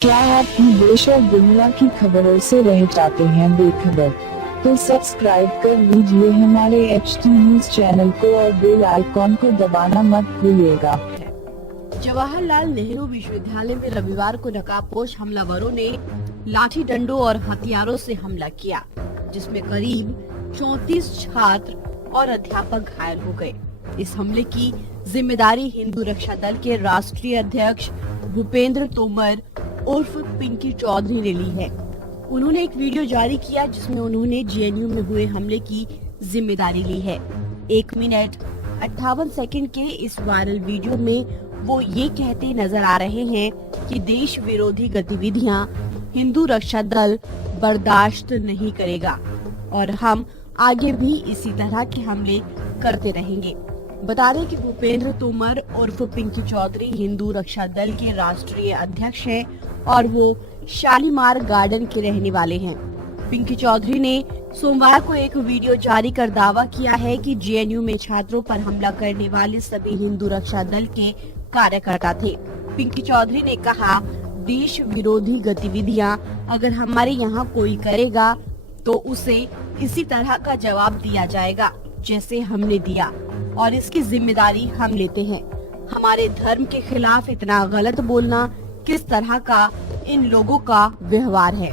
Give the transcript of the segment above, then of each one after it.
क्या आप देश और दुनिया की खबरों से रह जाते हैं बेखबर? तो सब्सक्राइब कर लीजिए हमारे HT न्यूज चैनल को और बेल आइकॉन को दबाना मत भूलिएगा। जवाहरलाल नेहरू विश्वविद्यालय में रविवार को नकाबपोश हमलावरों ने लाठी डंडों और हथियारों से हमला किया, जिसमें करीब 34 छात्र और अध्यापक घायल हो गए। इस हमले की जिम्मेदारी हिंदू रक्षा दल के राष्ट्रीय अध्यक्ष भूपेंद्र तोमर उर्फ पिंकी चौधरी ने ली है। उन्होंने एक वीडियो जारी किया जिसमें उन्होंने JNU में हुए हमले की जिम्मेदारी ली है। 1 मिनट 58 सेकंड के इस वायरल वीडियो में वो ये कहते नजर आ रहे हैं कि देश विरोधी गतिविधियां हिंदू रक्षा दल बर्दाश्त नहीं करेगा और हम आगे भी इसी तरह के हमले करते रहेंगे। बता दें कि भूपेंद्र तोमर उर्फ पिंकी चौधरी हिंदू रक्षा दल के राष्ट्रीय अध्यक्ष हैं और वो शालीमार गार्डन के रहने वाले हैं। पिंकी चौधरी ने सोमवार को एक वीडियो जारी कर दावा किया है कि JNU में छात्रों पर हमला करने वाले सभी हिंदू रक्षा दल के कार्यकर्ता थे। पिंकी चौधरी ने कहा, देश विरोधी गतिविधियां अगर हमारे यहाँ कोई करेगा तो उसे इसी तरह का जवाब दिया जाएगा जैसे हमने दिया, और इसकी जिम्मेदारी हम लेते हैं। हमारे धर्म के खिलाफ इतना गलत बोलना किस तरह का इन लोगों का व्यवहार है।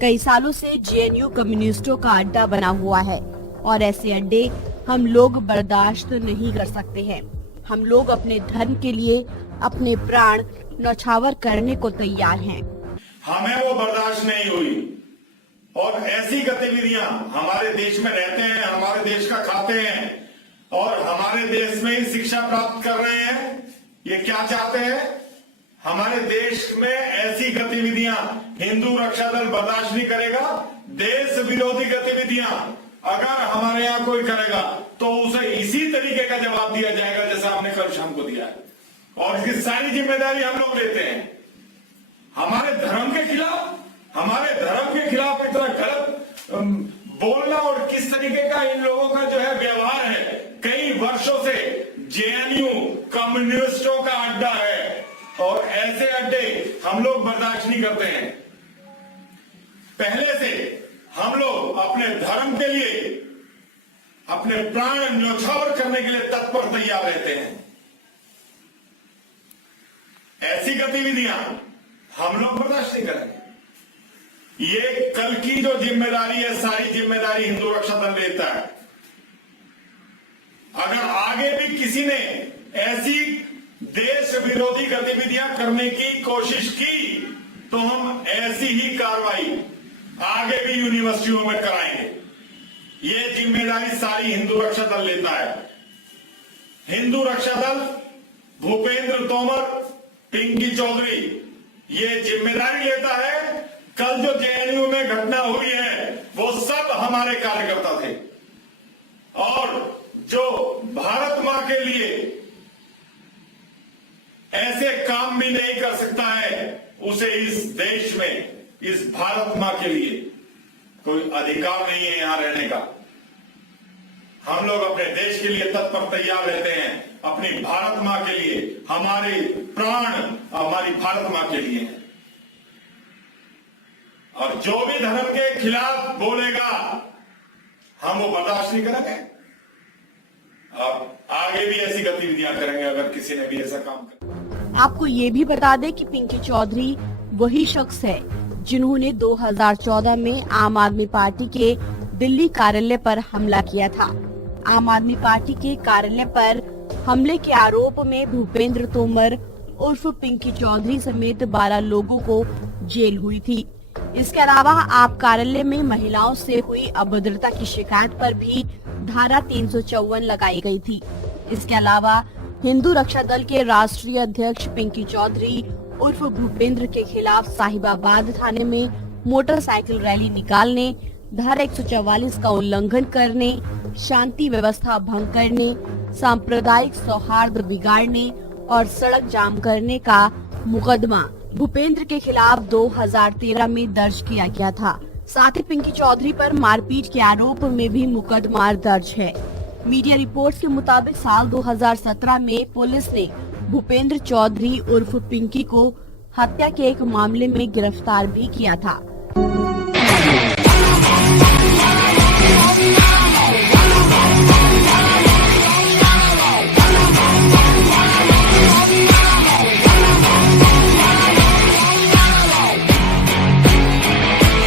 कई सालों से JNU कम्युनिस्टों का अड्डा बना हुआ है और ऐसे अड्डे हम लोग बर्दाश्त नहीं कर सकते हैं। हम लोग अपने धर्म के लिए अपने प्राण न्यौछावर करने को तैयार हैं। हमें वो बर्दाश्त नहीं हुई और ऐसी गतिविधियां हमारे देश में रहते हैं, हमारे देश का खाते हैं और हमारे देश में ही शिक्षा प्राप्त कर रहे हैं। ये क्या चाहते हैं? हमारे देश में ऐसी गतिविधियां हिंदू रक्षा दल बर्दाश्त नहीं करेगा। देश विरोधी गतिविधियां अगर हमारे यहाँ कोई करेगा तो उसे इसी तरीके का जवाब दिया जाएगा जैसा हमने कल शाम को दिया है, और इसकी सारी जिम्मेदारी हम लोग लेते हैं। हमारे धर्म के खिलाफ इतना गलत बोलना और किस तरीके का इन लोगों का जो है व्यवहार है। कई वर्षों से JNU कम्युनिस्टों का अड्डा है और ऐसे अड्डे हम लोग बर्दाश्त नहीं करते हैं। पहले से हम लोग अपने धर्म के लिए अपने प्राण न्यौछावर करने के लिए तत्पर तैयार रहते हैं। ऐसी गतिविधियां हम लोग बर्दाश्त नहीं करेंगे। ये कल की जो जिम्मेदारी है, सारी जिम्मेदारी हिंदू रक्षा दल लेता है। अगर आगे भी किसी ने ऐसी देश विरोधी गतिविधियां करने की कोशिश की तो हम ऐसी ही कार्रवाई आगे भी यूनिवर्सिटियों में कराएंगे। ये जिम्मेदारी सारी हिंदू रक्षा दल लेता है। हिंदू रक्षा दल, भूपेंद्र तोमर, पिंकी चौधरी ये जिम्मेदारी लेता है। कल जो JNU में घटना हुई है वो सब हमारे कार्यकर्ता थे और जो भारत मां के लिए ऐसे काम भी नहीं कर सकता है उसे इस देश में, इस भारत मां के लिए कोई अधिकार नहीं है यहां रहने का। हम लोग अपने देश के लिए तत्पर तैयार रहते हैं, अपनी भारत मां के लिए। हमारे प्राण हमारी भारत मां के लिए हैं और जो भी धर्म के खिलाफ बोलेगा हम वो बर्दाश्त नहीं करेंगे और आगे भी ऐसी गतिविधियां करेंगे अगर किसी ने भी ऐसा काम किया। आपको ये भी बता दें कि पिंकी चौधरी वही शख्स है जिन्होंने 2014 में आम आदमी पार्टी के दिल्ली कार्यालय पर हमला किया था। आम आदमी पार्टी के कार्यालय पर हमले के आरोप में भूपेंद्र तोमर उर्फ पिंकी चौधरी समेत 12 लोगों को जेल हुई थी। इसके अलावा आप कार्यालय में महिलाओं से हुई अभद्रता की शिकायत पर भी धारा 354 लगाई गई थी। इसके अलावा हिंदू रक्षा दल के राष्ट्रीय अध्यक्ष पिंकी चौधरी उर्फ भूपेंद्र के खिलाफ साहिबाबाद थाने में मोटरसाइकिल रैली निकालने, धारा 144 का उल्लंघन करने, शांति व्यवस्था भंग करने, सांप्रदायिक सौहार्द बिगाड़ने और सड़क जाम करने का मुकदमा भूपेंद्र के खिलाफ 2013 में दर्ज किया गया था। साथ ही पिंकी चौधरी पर मारपीट के आरोप में भी मुकदमा दर्ज है। मीडिया रिपोर्ट्स के मुताबिक साल 2017 में पुलिस ने भूपेंद्र चौधरी उर्फ पिंकी को हत्या के एक मामले में गिरफ्तार भी किया था।